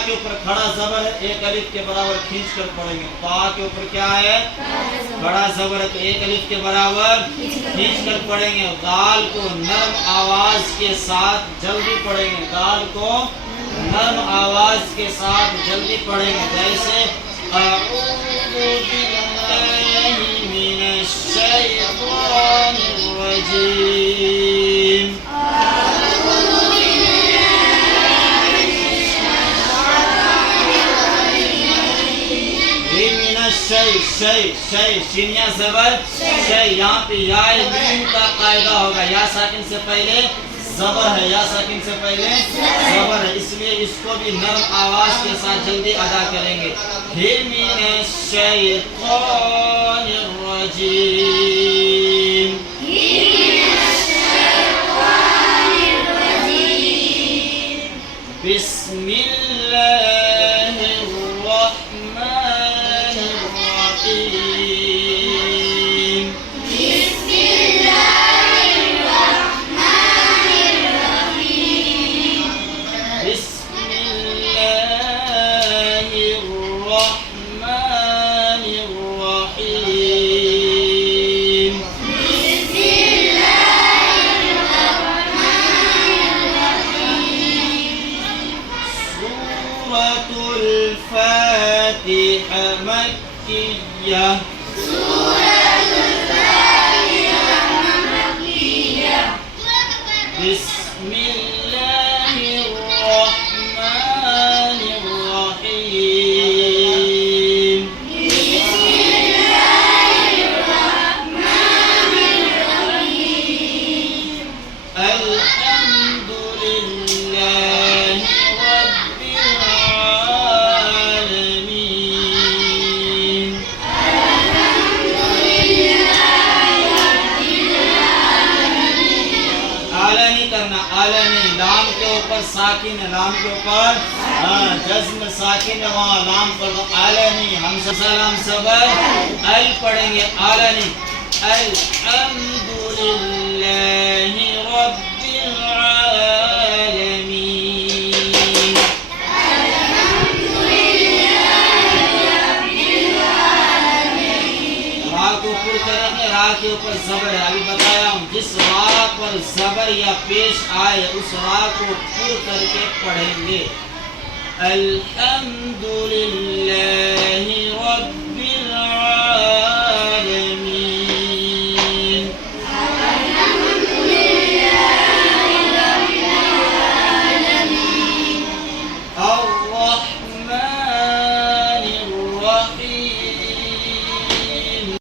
के ऊपर खड़ा जबर है, एक अलिफ के बराबर खींच कर पढ़ेंगे। ता के ऊपर क्या है? खड़ा जबर है, तो एक अलिफ के बराबर खींच कर पढ़ेंगे। दाल को नर्म आवाज के साथ जल्दी पढ़ेंगे। दाल को नर्म आवाज के साथ जल्दी पढ़ेंगे। जैसे अऊज़ु बिल्लाहि मिनश शैतानिर रजीम। शिनिया जबर शै, यहाँ पे या मीम का कायदा होगा। या साकिन से पहले जबर है, या साकिन से पहले जबर है, इसलिए इसको भी नर्म आवाज के साथ जल्दी अदा करेंगे। मिनश शैतानिर रजीम। बिस्मिल्लाहिर रहमानिर रहीम। बिस्मिल्लाहिर रहमानिर रहीम। सूरतुल फातिहा मक्किया। बिस्मिल्लाहिर रहमानिर रहीम। अल्हम्दुलिल्लाहि रब्बिल आलमीन। आला नहीं करना, आला नहीं। लाम के ऊपर साकिन है, लाम के ऊपर जज्म साकिन है, वहाँ लाम पर आला नहीं। हम सलाम सबर अल पढ़ेंगे, आला नहीं। अल्हम्दुलिल्लाहि रब्बिल आलमीन। रा को पुर करेंगे, रा के ऊपर जबर है। अभी बताया हूँ, जिस रा पर जबर या पेश आए उस रा को पुर करके पढ़ेंगे। अल्हम्दुलिल्लाह